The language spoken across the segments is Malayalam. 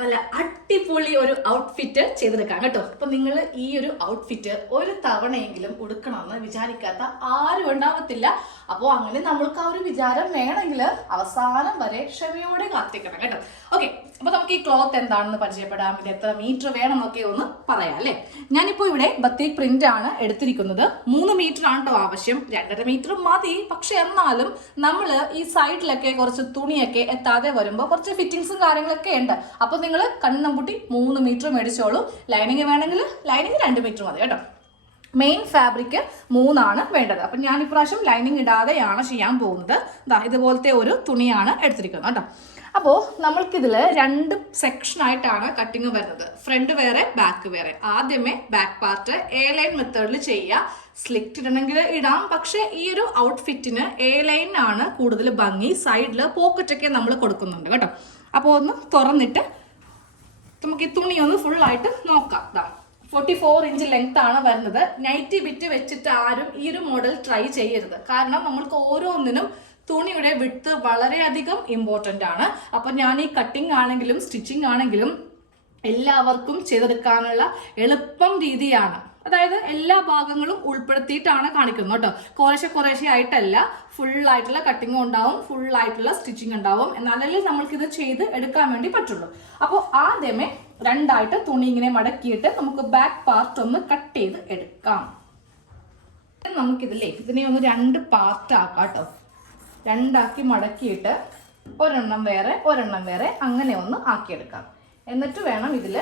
നല്ല അടിപൊളി ഒരു ഔട്ട്ഫിറ്റ് ചെയ്തെടുക്കാം കേട്ടോ. അപ്പൊ നിങ്ങൾ ഈ ഒരു ഔട്ട്ഫിറ്റ് ഒരു തവണയെങ്കിലും ഉടുക്കണമെന്ന് വിചാരിക്കാത്ത ആരും ഉണ്ടാവത്തില്ല. അപ്പോൾ അങ്ങനെ നമ്മൾക്ക് ആ ഒരു വിചാരം വേണമെങ്കിൽ അവസാനം വരെ ക്ഷമയോടെ കാത്തിക്കണം കേട്ടോ. ഓക്കെ അപ്പൊ നമുക്ക് ഈ ക്ലോത്ത് എന്താണെന്ന് പരിചയപ്പെടാം. ഇത് എത്ര മീറ്റർ വേണമെന്നൊക്കെ ഒന്ന് പറയാം അല്ലേ? ഞാനിപ്പോ ഇവിടെ ബത്തേക്ക് പ്രിന്റ് ആണ് എടുത്തിരിക്കുന്നത്. മൂന്ന് മീറ്റർ ആണ് കേട്ടോ ആവശ്യം. രണ്ടര മീറ്റർ മതി. പക്ഷെ എന്നാലും നമ്മൾ ഈ സൈഡിലൊക്കെ കുറച്ച് തുണിയൊക്കെ എത്താതെ വരുമ്പോൾ കുറച്ച് ഫിറ്റിങ്സും കാര്യങ്ങളൊക്കെ ഉണ്ട്. അപ്പൊ നിങ്ങൾ കണ്ണുംപൂട്ടി മൂന്ന് മീറ്റർ മേടിച്ചോളൂ. ലൈനിങ് വേണമെങ്കിൽ ലൈനിങ് രണ്ട് മീറ്റർ മതി കേട്ടോ. മെയിൻ ഫാബ്രിക് മൂന്നാണ് വേണ്ടത്. അപ്പം ഞാൻ ഇപ്രാവശ്യം ലൈനിങ് ഇടാതെയാണ് ചെയ്യാൻ പോകുന്നത്. ഇതുപോലത്തെ ഒരു തുണിയാണ് എടുത്തിരിക്കുന്നത് കേട്ടോ. അപ്പോൾ നമ്മൾക്കിതിൽ രണ്ട് സെക്ഷനായിട്ടാണ് കട്ടിങ് വരുന്നത്. ഫ്രണ്ട് വേറെ ബാക്ക് വേറെ. ആദ്യമേ ബാക്ക് പാർട്ട് എ ലൈൻ മെത്തേഡിൽ ചെയ്യുക സ്ലിറ്റ് ഇടണമെങ്കിൽ ഇടാം. പക്ഷേ ഈ ഒരു ഔട്ട്ഫിറ്റിന് എ ലൈൻ ആണ് കൂടുതൽ ഭംഗി. സൈഡിൽ പോക്കറ്റൊക്കെ നമ്മൾ കൊടുക്കുന്നുണ്ട് കേട്ടോ. അപ്പോൾ ഒന്ന് തുറന്നിട്ട് നമുക്ക് ഈ തുണി ഒന്ന് ഫുൾ ആയിട്ട് നോക്കാം. ഇതാ ഫോർട്ടി ഫോർ ഇഞ്ച് ലെങ്ത് ആണ് വരുന്നത്. നൈറ്റി ബിറ്റ് വെച്ചിട്ട് ആരും ഈ ഒരു മോഡൽ ട്രൈ ചെയ്യരുത്. കാരണം നമ്മൾക്ക് ഓരോന്നിനും തുണിയുടെ വിട്ത് വളരെയധികം ഇമ്പോർട്ടന്റ് ആണ്. അപ്പം ഞാൻ ഈ കട്ടിംഗ് ആണെങ്കിലും സ്റ്റിച്ചിങ് ആണെങ്കിലും എല്ലാവർക്കും ചെയ്തെടുക്കാനുള്ള എളുപ്പം രീതിയാണ്. അതായത് എല്ലാ ഭാഗങ്ങളും ഉൾപ്പെടുത്തിയിട്ടാണ് കാണിക്കുന്നത് കേട്ടോ. കുറേശ്ശെ കുറേശ്ശെ ആയിട്ടല്ല ഫുൾ ആയിട്ടുള്ള കട്ടിങ്ങും ഉണ്ടാവും ഫുൾ ആയിട്ടുള്ള സ്റ്റിച്ചിങ് ഉണ്ടാവും എന്നാലല്ലേ നമ്മൾക്കിത് ചെയ്ത് എടുക്കാൻ വേണ്ടി പറ്റുള്ളൂ. അപ്പോൾ ആദ്യമേ രണ്ടായിട്ട് തുണി ഇങ്ങനെ മടക്കിയിട്ട് നമുക്ക് ബാക്ക് പാർട്ട് ഒന്ന് കട്ട് ചെയ്ത് എടുക്കാം. നമുക്കിതില്ലേ ഇതിനെ ഒന്ന് രണ്ട് പാർട്ട് ആക്കാം കേട്ടോ. രണ്ടാക്കി മടക്കിയിട്ട് ഒരെണ്ണം വേറെ ഒരെണ്ണം വേറെ അങ്ങനെ ഒന്ന് ആക്കിയെടുക്കാം. എന്നിട്ട് വേണം ഇതിൽ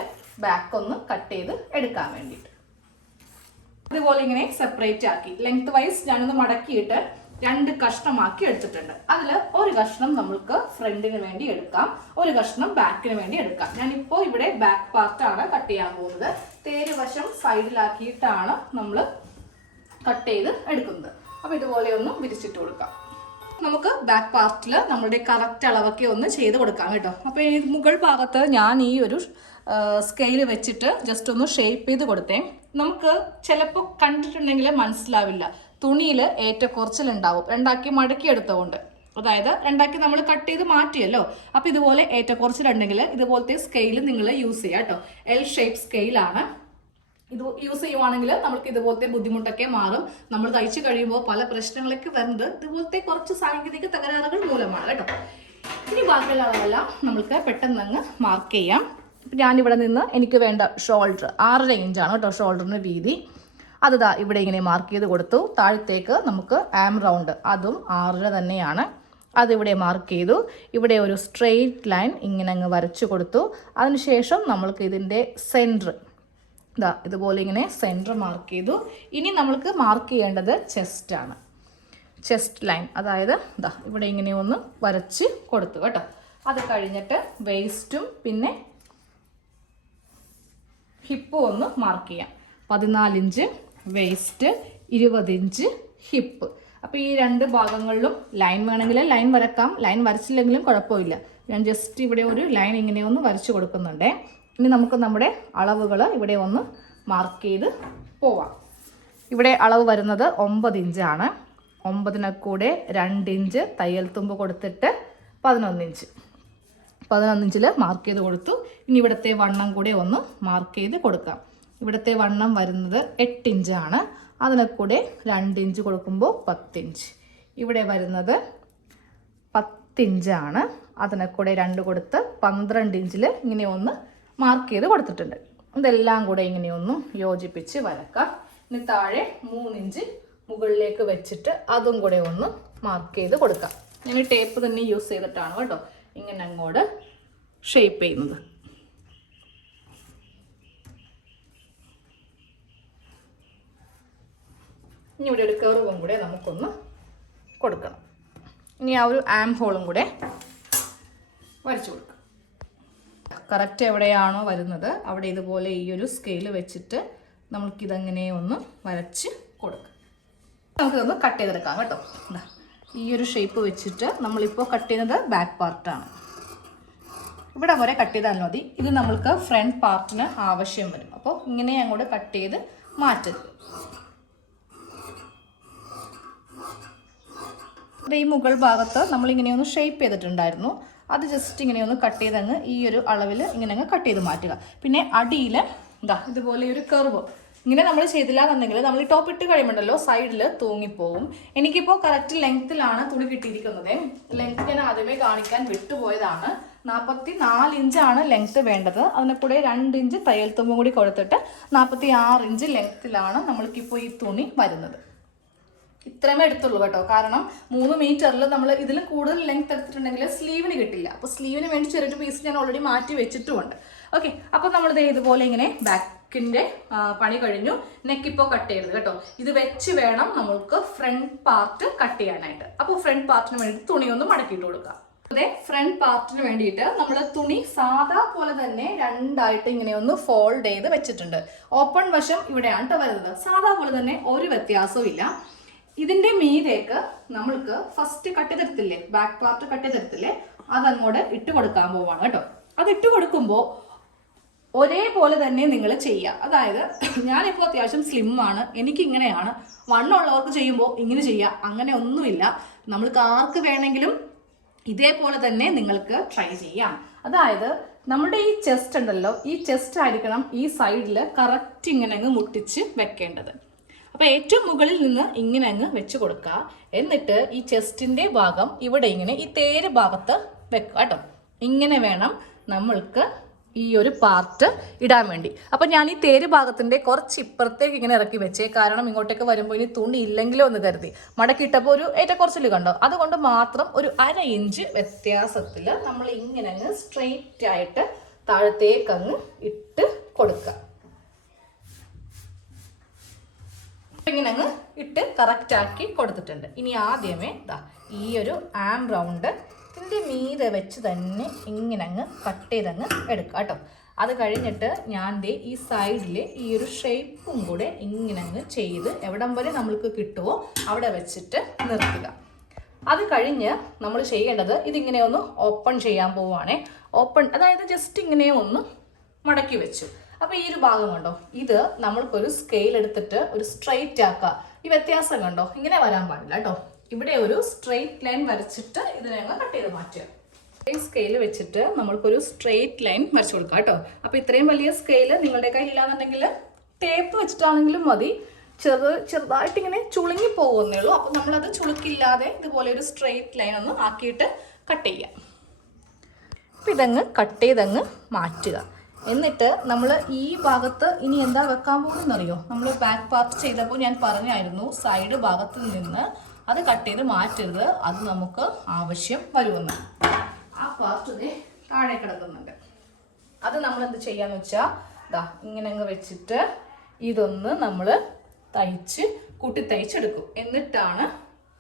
ബാക്ക് ഒന്ന് കട്ട് ചെയ്ത് എടുക്കാൻ വേണ്ടിയിട്ട്. അതുപോലെ ഇങ്ങനെ സെപ്പറേറ്റ് ആക്കി. ലെങ്ത് വൈസ് ഞാനൊന്ന് മടക്കിയിട്ട് രണ്ട് കഷ്ണമാക്കി എടുത്തിട്ടുണ്ട്. അതിൽ ഒരു കഷ്ണം നമ്മൾക്ക് ഫ്രണ്ടിന് വേണ്ടി എടുക്കാം. ഒരു കഷ്ണം ബാക്കിന് വേണ്ടി എടുക്കാം. ഞാനിപ്പോൾ ഇവിടെ ബാക്ക് പാർട്ടാണ് കട്ട് ചെയ്യാൻ പോകുന്നത്. തേര് വശം സൈഡിലാക്കിയിട്ടാണ് നമ്മൾ കട്ട് ചെയ്ത് എടുക്കുന്നത്. അപ്പോൾ ഇതുപോലെ ഒന്ന് വിരിച്ചിട്ട് കൊടുക്കാം. നമുക്ക് ബാക്ക് പാർട്ടിൽ നമ്മളുടെ കറക്റ്റ് അളവൊക്കെ ഒന്ന് ചെയ്ത് കൊടുക്കാം കേട്ടോ. അപ്പോൾ ഈ മുകൾ ഭാഗത്ത് ഞാൻ ഈ ഒരു സ്കെയിൽ വെച്ചിട്ട് ജസ്റ്റ് ഒന്ന് ഷേപ്പ് ചെയ്ത് കൊടുത്തേ. നമുക്ക് ചിലപ്പോൾ കണ്ടിട്ടുണ്ടെങ്കിൽ മനസ്സിലാവില്ല. തുണിയിൽ ഏറ്റക്കുറച്ചിലുണ്ടാവും. രണ്ടാക്കി മടക്കി എടുത്തുകൊണ്ട് അതായത് രണ്ടാക്കി നമ്മൾ കട്ട് ചെയ്ത് മാറ്റിയല്ലോ. അപ്പോൾ ഇതുപോലെ ഏറ്റക്കുറച്ചിലുണ്ടെങ്കിൽ ഇതുപോലത്തെ സ്കെയിൽ നിങ്ങൾ യൂസ് ചെയ്യാം കേട്ടോ. എൽ ഷേപ്പ് സ്കെയിലാണ് ഇത് യൂസ് ചെയ്യുവാണെങ്കിൽ നമ്മൾക്ക് ഇതുപോലത്തെ ബുദ്ധിമുട്ടൊക്കെ മാറും. നമ്മൾ തയ്ച്ചു കഴിയുമ്പോൾ പല പ്രശ്നങ്ങളൊക്കെ വരുന്നത് ഇതുപോലത്തെ കുറച്ച് സാങ്കേതിക തകരാറുകൾ മൂലമാണ് കേട്ടോ. ഇനി ബാക്കിയുള്ള അളവെല്ലാം നമുക്ക് പെട്ടെന്ന് അങ്ങ് മാർക്ക് ചെയ്യാം. ഞാനിവിടെ നിന്ന് എനിക്ക് വേണ്ട ഷോൾഡർ ആറര ഇഞ്ചാണ് കേട്ടോ ഷോൾഡറിന് വീതി. അത് ദാ ഇവിടെ ഇങ്ങനെ മാർക്ക് ചെയ്ത് കൊടുത്തു. താഴത്തേക്ക് നമുക്ക് ആം റൗണ്ട് അതും ആറര തന്നെയാണ്. അതിവിടെ മാർക്ക് ചെയ്തു. ഇവിടെ ഒരു സ്ട്രെയിറ്റ് ലൈൻ ഇങ്ങനെ അങ്ങ് വരച്ചു കൊടുത്തു. അതിനുശേഷം നമ്മൾക്ക് ഇതിന്റെ സെന്റർ ഇതാ ഇതുപോലെ ഇങ്ങനെ സെന്റർ മാർക്ക് ചെയ്തു. ഇനി നമ്മൾക്ക് മാർക്ക് ചെയ്യേണ്ടത് ചെസ്റ്റാണ് ചെസ്റ്റ് ലൈൻ അതായത് ഇതാ ഇവിടെ ഇങ്ങനെ ഒന്ന് വരച്ച് കൊടുത്തു കേട്ടോ. അത് കഴിഞ്ഞിട്ട് വേസ്റ്റും പിന്നെ ഹിപ്പും ഒന്ന് മാർക്ക് ചെയ്യാം. പതിനാലിഞ്ച് വേസ്റ്റ് ഇരുപതിഞ്ച് ഹിപ്പ് അപ്പോൾ ഈ രണ്ട് ഭാഗങ്ങളിലും ലൈൻ വേണമെങ്കിൽ ലൈൻ വരക്കാം. ലൈൻ വരച്ചില്ലെങ്കിലും കുഴപ്പമില്ല. ഞാൻ ജസ്റ്റ് ഇവിടെ ഒരു ലൈൻ ഇങ്ങനെ ഒന്ന് വരച്ചു കൊടുക്കുന്നുണ്ടേ. ഇനി നമുക്ക് നമ്മുടെ അളവുകൾ ഇവിടെ ഒന്ന് മാർക്ക് ചെയ്ത് പോവാം. ഇവിടെ അളവ് വരുന്നത് ഒമ്പത് ഇഞ്ചാണ് ഒമ്പതിനെ കൂടെ രണ്ട് ഇഞ്ച് തയ്യൽ തുമ്പ് കൊടുത്തിട്ട് പതിനൊന്ന് ഇഞ്ച് പതിനൊന്നിഞ്ചിൽ മാർക്ക് ചെയ്ത് കൊടുത്തു. ഇനി ഇവിടുത്തെ വണ്ണം കൂടെ ഒന്ന് മാർക്ക് ചെയ്ത് കൊടുക്കാം. ഇവിടുത്തെ വണ്ണം വരുന്നത് എട്ട് ഇഞ്ചാണ് അതിനെ കൂടെ രണ്ട് ഇഞ്ച് കൊടുക്കുമ്പോൾ പത്തിഞ്ച് ഇവിടെ വരുന്നത് പത്തിഞ്ചാണ് അതിനെ കൂടെ രണ്ട് കൊടുത്ത് പന്ത്രണ്ട് ഇഞ്ചിൽ ഇങ്ങനെ ഒന്ന് മാർക്ക് ചെയ്ത് കൊടുത്തിട്ടുണ്ട്. ഇതെല്ലാം കൂടെ ഇങ്ങനെ ഒന്ന് യോജിപ്പിച്ച് വരക്കാം. ഇനി താഴെ മൂന്നിഞ്ച് മുകളിലേക്ക് വെച്ചിട്ട് അതും കൂടെ ഒന്ന് മാർക്ക് ചെയ്ത് കൊടുക്കാം. ഞാൻ ടേപ്പ് തന്നെ യൂസ് ചെയ്തിട്ടാണ് കേട്ടോ ഇങ്ങനെ അങ്ങോട്ട് ഷേപ്പ് ചെയ്യുന്നത്. ഇനി ഇവിടെ ഒരു കർവും കൂടെ നമുക്കൊന്ന് കൊടുക്കണം. ഇനി ആ ഒരു ആം ഹോളും കൂടെ വരച്ചു കൊടുക്കാം. കറക്റ്റ് എവിടെയാണോ വരുന്നത് അവിടെ ഇതുപോലെ ഈ ഒരു സ്കെയിൽ വെച്ചിട്ട് നമുക്കിതങ്ങനെ ഒന്ന് വരച്ച് കൊടുക്കാം. നമുക്കിതൊന്ന് കട്ട് ചെയ്തെടുക്കാം കേട്ടോ. ഈ ഒരു ഷേപ്പ് വെച്ചിട്ട് നമ്മളിപ്പോൾ കട്ട് ചെയ്യുന്നത് ബാക്ക് പാർട്ടാണ് ഇവിടെ വരെ കട്ട് ചെയ്താൽ മതി. ഇത് നമ്മൾക്ക് ഫ്രണ്ട് പാർട്ടിന് ആവശ്യം വരും. അപ്പോൾ ഇങ്ങനെ അങ്ങോട്ട് കട്ട് ചെയ്ത് മാറ്റരുത് ഈ മുകൾ ഭാഗത്ത് നമ്മളിങ്ങനെ ഒന്ന് ഷേപ്പ് ചെയ്തിട്ടുണ്ടായിരുന്നു. അത് ജസ്റ്റ് ഇങ്ങനെ ഒന്ന് കട്ട് ചെയ്ത് അങ്ങ് ഈ ഒരു അളവിൽ ഇങ്ങനെ അങ്ങ് കട്ട് ചെയ്ത് മാറ്റുക. പിന്നെ അടിയിൽ ഇതാ ഇതുപോലെ ഒരു കർവ് ഇങ്ങനെ നമ്മൾ ചെയ്തില്ല എന്നുണ്ടെങ്കിൽ നമ്മൾ ഈ ടോപ്പ് ഇട്ട് കഴിയുമ്പോണ്ടല്ലോ സൈഡിൽ തൂങ്ങിപ്പോവും. എനിക്കിപ്പോൾ കറക്റ്റ് ലെങ്ത്തിലാണ് തുണി കിട്ടിയിരിക്കുന്നത്. ലെങ്ത് ഞാൻ ആദ്യമേ കാണിക്കാൻ വിട്ടുപോയതാണ്. നാൽപ്പത്തി നാല് ഇഞ്ചാണ് ലെങ്ത് വേണ്ടത്. അതിനെ കൂടെ രണ്ട് ഇഞ്ച് തയ്യൽ തുമ്പും കൂടി കൊടുത്തിട്ട് നാൽപ്പത്തി ആറ് ഇഞ്ച് ലെങ്ത്തിലാണ് നമ്മൾക്കിപ്പോൾ ഈ തുണി വരുന്നത്. ഇത്രയുമേ എടുത്തുള്ളൂ കേട്ടോ. കാരണം മൂന്ന് മീറ്ററിൽ നമ്മൾ ഇതിൽ കൂടുതൽ ലെങ്ത് എടുത്തിട്ടുണ്ടെങ്കിൽ സ്ലീവിന് കിട്ടില്ല. അപ്പോൾ സ്ലീവിന് വേണ്ടി ചെറിയൊരു പീസ് ഞാൻ ഓൾറെഡി മാറ്റി വെച്ചിട്ടുമുണ്ട്. ഓക്കെ അപ്പോൾ നമ്മളിത് ഇതുപോലെ ഇങ്ങനെ ബാക്കിന്റെ പണി കഴിഞ്ഞു. നെക്ക് ഇപ്പോൾ കട്ട് ചെയ്യരുത് കേട്ടോ. ഇത് വെച്ച് വേണം നമ്മൾക്ക് ഫ്രണ്ട് പാർട്ട് കട്ട് ചെയ്യാനായിട്ട്. അപ്പോൾ ഫ്രണ്ട് പാർട്ടിന് വേണ്ടി തുണി ഒന്ന് മടക്കിയിട്ട് കൊടുക്കാം. അതെ ഫ്രണ്ട് പാർട്ടിന് വേണ്ടിയിട്ട് നമ്മൾ തുണി സാധാ പോലെ തന്നെ രണ്ടായിട്ട് ഇങ്ങനെ ഒന്ന് ഫോൾഡ് ചെയ്ത് വെച്ചിട്ടുണ്ട്. ഓപ്പൺ വശം ഇവിടെയാണ് കേട്ടോ വരുന്നത്. സാധാ പോലെ തന്നെ ഒരു വ്യത്യാസവും ഇല്ല. ഇതിന്റെ മീതേക്ക് നമ്മൾക്ക് ഫസ്റ്റ് കട്ട് തരത്തില്ലേ ബാക്ക് പാർട്ട് കട്ട് തരത്തില്ലേ അതങ്ങോട്ട് ഇട്ട് കൊടുക്കാൻ പോവാണ് കേട്ടോ. അത് ഇട്ട് കൊടുക്കുമ്പോൾ ഒരേപോലെ തന്നെ നിങ്ങൾ ചെയ്യുക അതായത് ഞാനിപ്പോൾ അത്യാവശ്യം സ്ലിം ആണ്. എനിക്ക് ഇങ്ങനെയാണ് വണ്ണമുള്ളവർക്ക് ചെയ്യുമ്പോൾ ഇങ്ങനെ ചെയ്യുക അങ്ങനെ ഒന്നുമില്ല. നമ്മൾക്ക് ആർക്ക് വേണമെങ്കിലും ഇതേപോലെ തന്നെ നിങ്ങൾക്ക് ട്രൈ ചെയ്യാം. അതായത് നമ്മുടെ ഈ ചെസ്റ്റ് ഉണ്ടല്ലോ ഈ ചെസ്റ്റ് ആയിരിക്കണം ഈ സൈഡിൽ കറക്റ്റ് ഇങ്ങനെ അങ്ങ് മുട്ടിച്ച് വെക്കേണ്ടത്. അപ്പോൾ ഏറ്റവും മുകളിൽ നിന്ന് ഇങ്ങനെ അങ്ങ് വെച്ച് കൊടുക്കുക എന്നിട്ട് ഈ ചെസ്റ്റിന്റെ ഭാഗം ഇവിടെ ഇങ്ങനെ ഈ തേര് ഭാഗത്ത് വെക്കുക കേട്ടോ. ഇങ്ങനെ വേണം നമ്മൾക്ക് ഈ ഒരു പാർട്ട് ഇടാൻ വേണ്ടി. അപ്പം ഞാൻ ഈ തേര് ഭാഗത്തിന്റെ കുറച്ച് ഇപ്പുറത്തേക്ക് ഇങ്ങനെ ഇറക്കി വെച്ചേ. കാരണം ഇങ്ങോട്ടേക്ക് വരുമ്പോൾ ഇനി തുണി ഇല്ലെങ്കിലോ എന്ന് കരുതി. മടക്കിയിട്ടപ്പോൾ ഒരു ഏറ്റക്കുറച്ചിൽ കണ്ടോ? അതുകൊണ്ട് മാത്രം ഒരു അര ഇഞ്ച് വ്യത്യാസത്തിൽ നമ്മൾ ഇങ്ങനെ അങ്ങ് സ്ട്രെയിറ്റ് ആയിട്ട് താഴത്തേക്കങ്ങ് ഇട്ട് കൊടുക്കുക ഇങ്ങനെ അങ്ങ് ഇട്ട് കറക്റ്റ് ആക്കി കൊടുത്തിട്ടുണ്ട്. ഇനി ആദ്യമേ ഇതാ ഈ ഒരു ആം റൗണ്ട് ഇതിന്റെ മീതെ വെച്ച് തന്നെ ഇങ്ങനെ അങ്ങ് കട്ട് ചെയ്തങ്ങ് എടുക്കുക കേട്ടോ. അത് കഴിഞ്ഞിട്ട് ഞാൻ ദേ ഈ സൈഡിൽ ഈ ഒരു ഷേപ്പും കൂടെ ഇങ്ങനെ അങ്ങ് ചെയ്ത് എവിടം വരെ നമ്മൾക്ക് കിട്ടുമോ അവിടെ വെച്ചിട്ട് നിർത്തുക. അത് കഴിഞ്ഞ് നമ്മൾ ചെയ്യേണ്ടത് ഇതിങ്ങനെ ഒന്ന് ഓപ്പൺ ചെയ്യാൻ പോവുകയാണേ ഓപ്പൺ അതായത് ജസ്റ്റ് ഇങ്ങനെ ഒന്ന് മടക്കി വെച്ചു. അപ്പൊ ഈ ഒരു ഭാഗം കണ്ടോ? ഇത് നമ്മൾക്കൊരു സ്കെയിൽ എടുത്തിട്ട് ഒരു സ്ട്രെയിറ്റ് ആക്കുക ഈ വ്യത്യാസം കണ്ടോ? ഇങ്ങനെ വരാൻ പാടില്ല കേട്ടോ. ഇവിടെ ഒരു സ്ട്രെയിറ്റ് ലൈൻ വരച്ചിട്ട് ഇതിനെ അങ്ങ് കട്ട് ചെയ്ത് മാറ്റുക. ഈ സ്കെയിൽ വെച്ചിട്ട് നമ്മൾക്കൊരു സ്ട്രെയിറ്റ് ലൈൻ വരച്ചു കൊടുക്കാം കേട്ടോ. അപ്പോൾ ഇത്രയും വലിയ സ്കെയിൽ നിങ്ങളുടെ കയ്യിൽ ഇല്ലാന്നുണ്ടെങ്കിൽ ടേപ്പ് വെച്ചിട്ടാണെങ്കിലും മതി. ചെറു ചെറുതായിട്ട് ഇങ്ങനെ ചുളുങ്ങി പോകുന്നേ ഉള്ളൂ. അപ്പൊ നമ്മളത് ചുളുക്കില്ലാതെ ഇതുപോലെ ഒരു സ്ട്രെയിറ്റ് ലൈൻ ഒന്ന് ആക്കിയിട്ട് കട്ട് ചെയ്യാം. അപ്പോൾ ഇതങ്ങ് കട്ട് ചെയ്തങ്ങ് മാറ്റുക. എന്നിട്ട് നമ്മൾ ഈ ഭാഗത്ത് ഇനി എന്താ വെക്കാൻ പോകുന്നറിയോ? നമ്മൾ ബാക്ക് പാർട്ട് ചെയ്തപ്പോൾ ഞാൻ പറഞ്ഞായിരുന്നു സൈഡ് ഭാഗത്ത് നിന്ന് അത് കട്ട് ചെയ്ത് മാറ്റരുത്. അത് നമുക്ക് ആവശ്യം വരുമെന്ന്. ആ പാർട്ട് ഇതേ താഴെ കിടക്കുന്നുണ്ട്. അത് നമ്മൾ എന്ത് ചെയ്യാന്ന് വെച്ചാ ദാ ഇങ്ങനെ അങ്ങ് വെച്ചിട്ട് ഇതൊന്ന് നമ്മൾ തയ്ച്ച് കൂട്ടി തയ്ച്ചെടുക്കും എന്നിട്ടാണ്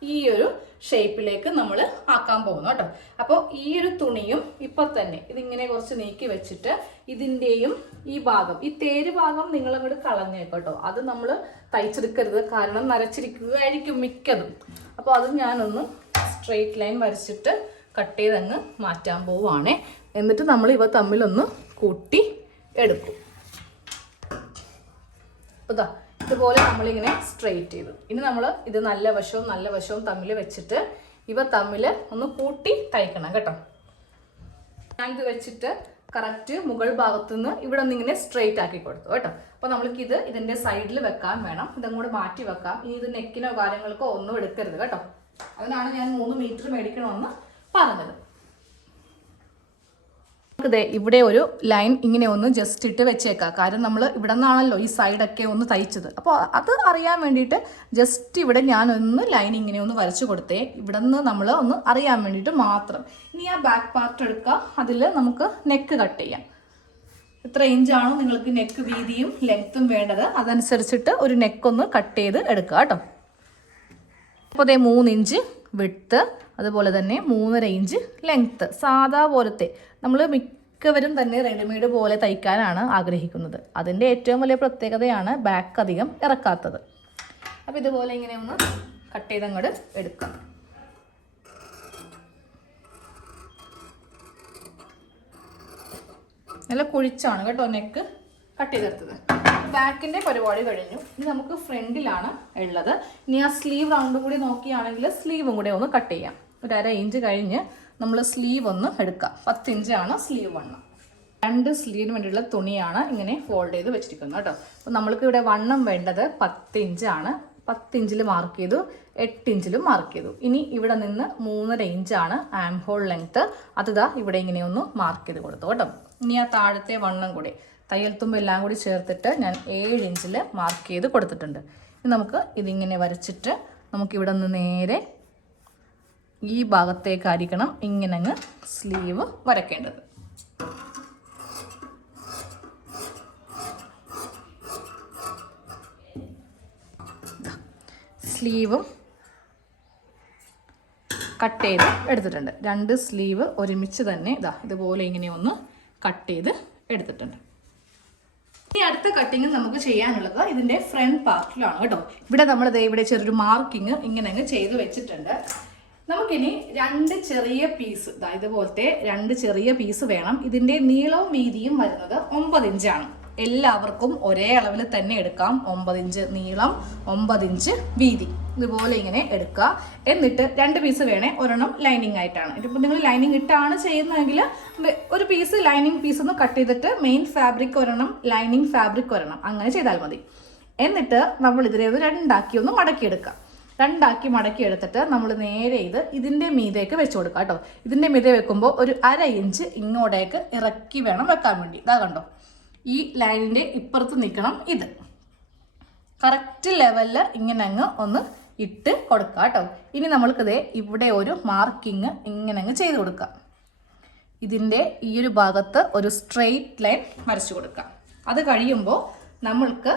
ഈ ഒരു ഷേപ്പിലേക്ക് നമ്മൾ ആക്കാൻ പോകുന്നു കേട്ടോ. അപ്പോൾ ഈ ഒരു തുണിയും ഇപ്പൊ തന്നെ ഇതിങ്ങനെ കുറച്ച് നീക്കി വെച്ചിട്ട് ഇതിന്റെയും ഈ ഭാഗം ഈ തേര് ഭാഗം നിങ്ങൾ അങ്ങോട്ട് കളഞ്ഞേക്കോട്ടോ അത് നമ്മൾ തയ്ച്ചെടുക്കരുത്. കാരണം നരച്ചിരിക്കുകയായിരിക്കും മിക്കതും. അപ്പോൾ അത് ഞാനൊന്ന് സ്ട്രെയിറ്റ് ലൈൻ വരച്ചിട്ട് കട്ട് ചെയ്തങ്ങ് മാറ്റാൻ പോവുകയാണേ എന്നിട്ട് നമ്മൾ ഇവ തമ്മിലൊന്ന് കൂട്ടി എടുക്കും. അപ്പോൾ ഇതുപോലെ നമ്മളിങ്ങനെ സ്ട്രെയിറ്റ് ചെയ്തു. ഇനി നമ്മൾ ഇത് നല്ല വശവും നല്ല വശവും തമ്മിൽ വെച്ചിട്ട് ഇവ തമ്മിൽ ഒന്ന് കൂട്ടി തയ്ക്കണം കേട്ടോ. ഞാനിത് വെച്ചിട്ട് കറക്റ്റ് മുകൾ ഭാഗത്തു നിന്ന് ഇവിടെ ഒന്ന് ഇങ്ങനെ സ്ട്രെയിറ്റ് ആക്കി കൊടുത്തു കേട്ടോ. അപ്പോൾ നമ്മൾക്ക് ഇത് ഇതിന്റെ സൈഡിൽ വെക്കാൻ വേണം. ഇതങ്ങോട്ട് മാറ്റി വെക്കാം. ഇനി ഇത് നെക്കിനോ കാര്യങ്ങൾക്കോ ഒന്നും എടുക്കരുത് കേട്ടോ. അതിനാണ് ഞാൻ മൂന്ന് മീറ്റർ മേടിക്കണമെന്ന് പറഞ്ഞത്. നമുക്കിതേ ഇവിടെ ഒരു ലൈൻ ഇങ്ങനെ ഒന്ന് ജസ്റ്റ് ഇട്ട് വെച്ചേക്കാം. കാരണം നമ്മൾ ഇവിടെ നിന്നാണല്ലോ ഈ സൈഡൊക്കെ ഒന്ന് തയ്ച്ചത്. അപ്പോൾ അത് അറിയാൻ വേണ്ടിയിട്ട് ജസ്റ്റ് ഇവിടെ ഞാനൊന്ന് ലൈൻ ഇങ്ങനെ ഒന്ന് വരച്ചു കൊടുത്തേ. ഇവിടെ നിന്ന് നമ്മൾ ഒന്ന് അറിയാൻ വേണ്ടിയിട്ട് മാത്രം. ഇനി ആ ബാക്ക് പാർട്ട് എടുക്കുക അതിൽ നമുക്ക് നെക്ക് കട്ട് ചെയ്യാം. എത്ര ഇഞ്ചാണോ നിങ്ങൾക്ക് നെക്ക് വീതിയും ലെങ്ത്തും വേണ്ടത്. അതനുസരിച്ചിട്ട് ഒരു നെക്കൊന്ന് കട്ട് ചെയ്ത് എടുക്കുക കേട്ടോ അപ്പോൾ അതേ മൂന്ന് ഇഞ്ച് വിട്ത്ത് അതുപോലെ തന്നെ മൂന്നര ഇഞ്ച് ലെങ്ത്ത് സാധാ പോലത്തെ. നമ്മൾ മിക്കവരും തന്നെ റെഡിമെയ്ഡ് പോലെ തയ്ക്കാനാണ് ആഗ്രഹിക്കുന്നത്. അതിന്റെ ഏറ്റവും വലിയ പ്രത്യേകതയാണ് ബാക്ക് അധികം ഇറക്കാത്തത്. അപ്പോൾ ഇതുപോലെ ഇങ്ങനെ ഒന്ന് കട്ട് ചെയ്ത് അങ്ങോട്ട് എടുക്കാം. നല്ല കുഴിച്ചാണ് കേട്ടോ നെക്ക് കട്ട് ചെയ്തെടുത്തത്. ബാക്കിന്റെ പരിപാടി കഴിഞ്ഞു. ഇനി നമുക്ക് ഫ്രണ്ടിലാണ് ഉള്ളത്. ഇനി ആ സ്ലീവ് റൗണ്ടും കൂടി നോക്കിയാണെങ്കിൽ സ്ലീവും കൂടെ ഒന്ന് കട്ട് ചെയ്യാം. ഒരു അര ഇഞ്ച് കഴിഞ്ഞ് നമ്മൾ സ്ലീവ് ഒന്ന് എടുക്കുക പത്ത് ഇഞ്ചാണ് സ്ലീവ് വണ്ണം. രണ്ട് സ്ലീവിന് വേണ്ടിയുള്ള തുണിയാണ് ഇങ്ങനെ ഫോൾഡ് ചെയ്ത് വെച്ചിരിക്കുന്നത് കേട്ടോ. അപ്പോൾ നമ്മൾക്ക് ഇവിടെ വണ്ണം വേണ്ടത് പത്ത് ഇഞ്ചാണ് പത്ത് ഇഞ്ചിൽ മാർക്ക് ചെയ്തു എട്ട് ഇഞ്ചിലും മാർക്ക് ചെയ്തു. ഇനി ഇവിടെ നിന്ന് മൂന്നര ഇഞ്ചാണ് ആം ഹോൾ ലെങ്ത്ത് അത് ദാ ഇവിടെ ഇങ്ങനെ ഒന്ന് മാർക്ക് ചെയ്ത് കൊടുത്തു കേട്ടോ. ഇനി ആ താഴത്തെ വണ്ണം കൂടി തയ്യൽ തുമ്പ് എല്ലാം കൂടി ചേർത്തിട്ട് ഞാൻ ഏഴ് ഇഞ്ചിൽ മാർക്ക് ചെയ്ത് കൊടുത്തിട്ടുണ്ട്. നമുക്ക് ഇതിങ്ങനെ വരച്ചിട്ട് നമുക്കിവിടെ നിന്ന് നേരെ ഈ ഭാഗത്തേക്കായിരിക്കണം ഇങ്ങനെ അങ്ങ് സ്ലീവ് വരയ്ക്കേണ്ടത് സ്ലീവും കട്ട് ചെയ്ത് എടുത്തിട്ടുണ്ട്. രണ്ട് സ്ലീവ് ഒരുമിച്ച് തന്നെ ഇതാ ഇതുപോലെ ഇങ്ങനെ ഒന്ന് കട്ട് ചെയ്ത് എടുത്തിട്ടുണ്ട്. ഇനി അടുത്ത കട്ടിങ് നമുക്ക് ചെയ്യാനുള്ളത് ഇതിന്റെ ഫ്രണ്ട് പാർട്ടിലാണ് കേട്ടോ. ഇവിടെ നമ്മൾ ഇവിടെ ചെറിയൊരു മാർക്കിങ് ഇങ്ങനെ ചെയ്ത് വെച്ചിട്ടുണ്ട്. നമുക്കിനി രണ്ട് ചെറിയ പീസ് ഇതാ ഇതുപോലത്തെ രണ്ട് ചെറിയ പീസ് വേണം. ഇതിന്റെ നീളവും വീതിയും വരുന്നത് ഒമ്പത് ഇഞ്ചാണ്. എല്ലാവർക്കും ഒരേ അളവിൽ തന്നെ എടുക്കാം. ഒമ്പത് ഇഞ്ച് നീളം ഒമ്പത് ഇഞ്ച് വീതി. ഇതുപോലെ ഇങ്ങനെ എടുക്കുക. എന്നിട്ട് രണ്ട് പീസ് വേണേ ഒരെണ്ണം ലൈനിങ് ആയിട്ടാണ്. ഇതിപ്പോൾ നിങ്ങൾ ലൈനിങ് ഇട്ടാണ് ചെയ്യുന്നതെങ്കിൽ ഒരു പീസ് ലൈനിങ് പീസ് ഒന്ന് കട്ട് ചെയ്തിട്ട് മെയിൻ ഫാബ്രിക് ഒരെണ്ണം ലൈനിങ് ഫാബ്രിക് ഒരെണ്ണം. അങ്ങനെ ചെയ്താൽ മതി. എന്നിട്ട് നമ്മൾ ഇതിനെ ഒന്ന് രണ്ടാക്കി ഒന്ന് മടക്കിയെടുക്കാം രണ്ടാക്കി മടക്കി എടുത്തിട്ട് നമ്മൾ നേരെ ഇത് ഇതിന്റെ മീതേക്ക് വെച്ച് കൊടുക്കാം കേട്ടോ. ഇതിന്റെ മീതെ വെക്കുമ്പോൾ ഒരു അര ഇഞ്ച് ഇങ്ങോട്ടേക്ക് ഇറക്കി വേണം വെക്കാൻ വേണ്ടി. ഇതാ കണ്ടോ? ഈ ലൈനിന്റെ ഇപ്പുറത്ത് നിൽക്കണം ഇത്. കറക്റ്റ് ലെവലിൽ ഇങ്ങനെ അങ്ങ് ഒന്ന് ഇട്ട് കൊടുക്കുക കേട്ടോ. ഇനി നമ്മൾക്കിത് ഇവിടെ ഒരു മാർക്കിങ് ഇങ്ങനെ അങ്ങ് ചെയ്ത് കൊടുക്കാം. ഇതിന്റെ ഈ ഒരു ഭാഗത്ത് ഒരു സ്ട്രെയിറ്റ് ലൈൻ വരച്ചു കൊടുക്കാം. അത് കഴിയുമ്പോൾ നമ്മൾക്ക്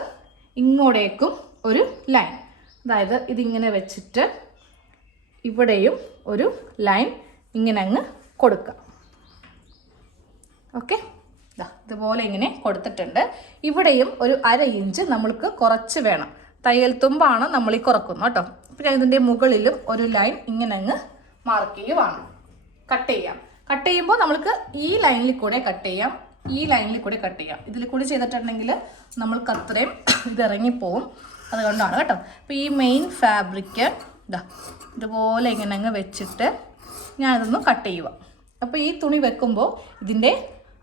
ഇങ്ങോട്ടേക്കും ഒരു ലൈൻ അതായത് ഇതിങ്ങനെ വെച്ചിട്ട് ഇവിടെയും ഒരു ലൈൻ ഇങ്ങനെ അങ്ങ് കൊടുക്കുക. ഓക്കെ ഇതുപോലെ ഇങ്ങനെ കൊടുത്തിട്ടുണ്ട്. ഇവിടെയും ഒരു അര ഇഞ്ച് നമ്മൾക്ക് കുറച്ച് വേണം. തയ്യൽ തുമ്പാണ് നമ്മൾ ഈ കുറക്കുന്നത് കേട്ടോ. പിന്നെ ഇതിന്റെ മുകളിലും ഒരു ലൈൻ ഇങ്ങനെ അങ്ങ് മാർക്ക് ചെയ്യുവാണ്. കട്ട് ചെയ്യാം. കട്ട് ചെയ്യുമ്പോൾ നമ്മൾക്ക് ഈ ലൈനിൽ കൂടെ കട്ട് ചെയ്യാം. ഈ ലൈനിൽ കൂടെ കട്ട് ചെയ്യാം. ഇതിൽ കൂടി ചെയ്തിട്ടുണ്ടെങ്കിൽ നമ്മൾക്ക് അത്രയും ഇത് ഇറങ്ങിപ്പോവും. അതുകൊണ്ടാണ് കേട്ടോ. അപ്പോൾ ഈ മെയിൻ ഫാബ്രിക്ക് ഇതാ ഇതുപോലെ ഇങ്ങനെ അങ്ങ് വെച്ചിട്ട് ഞാനിതൊന്ന് കട്ട് ചെയ്യുക. അപ്പോൾ ഈ തുണി വെക്കുമ്പോൾ ഇതിന്റെ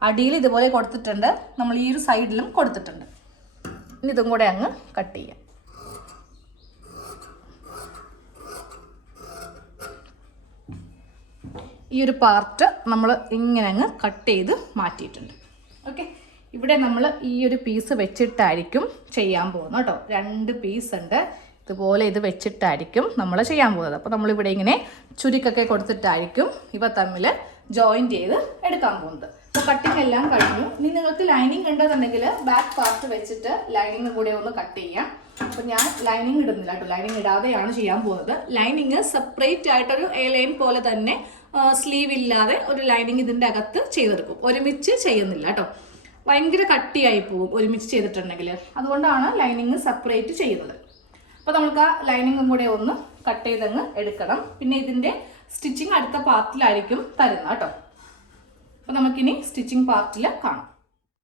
അടിയിൽ ഇതുപോലെ കൊടുത്തിട്ടുണ്ട്. നമ്മൾ ഈ ഒരു സൈഡിലും കൊടുത്തിട്ടുണ്ട്. ഇനി ഇതും കൂടെ അങ്ങ് കട്ട് ചെയ്യാം. ഈ ഒരു പാർട്ട് നമ്മൾ ഇങ്ങനെ അങ്ങ് കട്ട് ചെയ്ത് മാറ്റിയിട്ടുണ്ട്. ഇവിടെ നമ്മൾ ഈ ഒരു പീസ് വെച്ചിട്ടായിരിക്കും ചെയ്യാൻ പോകുന്നത് കേട്ടോ. രണ്ട് പീസ് ഉണ്ട്. ഇതുപോലെ ഇത് വെച്ചിട്ടായിരിക്കും നമ്മൾ ചെയ്യാൻ പോകുന്നത്. അപ്പോൾ നമ്മളിവിടെ ഇങ്ങനെ ചുരുക്കൊക്കെ കൊടുത്തിട്ടായിരിക്കും ഇവ തമ്മിൽ ജോയിന്റ് ചെയ്ത് എടുക്കാൻ പോകുന്നത്. അപ്പോൾ കട്ടിങ് എല്ലാം കഴിഞ്ഞു. ഇനി നിങ്ങൾക്ക് ലൈനിങ് ഉണ്ടെന്നുണ്ടെങ്കിൽ ബാക്ക് പാർട്ട് വെച്ചിട്ട് ലൈനിങ് കൂടെ ഒന്ന് കട്ട് ചെയ്യാം. അപ്പോൾ ഞാൻ ലൈനിങ് ഇടുന്നില്ല കേട്ടോ. ലൈനിങ് ഇടാതെയാണ് ചെയ്യാൻ പോകുന്നത്. ലൈനിങ് സെപ്പറേറ്റ് ആയിട്ടൊരു എ ലൈൻ പോലെ തന്നെ സ്ലീവ് ഇല്ലാതെ ഒരു ലൈനിങ് ഇതിന്റെ അകത്ത് ചെയ്തെടുക്കും. ഒരുമിച്ച് ചെയ്യുന്നില്ല കേട്ടോ. ഭയങ്കര കട്ടിയായി പോകും ഒരുമിച്ച് ചെയ്തിട്ടുണ്ടെങ്കിൽ അതുകൊണ്ടാണ് ലൈനിങ് സെപ്പറേറ്റ് ചെയ്യുന്നത്. അപ്പോൾ നമുക്ക് ആ ലൈനിങ്ങും കൂടെ ഒന്ന് കട്ട് ചെയ്തങ്ങ് എടുക്കണം. പിന്നെ ഇതിന്റെ സ്റ്റിച്ചിങ് അടുത്ത പാർട്ടിലായിരിക്കും തരുന്നത് കേട്ടോ. അപ്പോൾ നമുക്കിനി സ്റ്റിച്ചിങ് പാർട്ടിൽ കാണാം.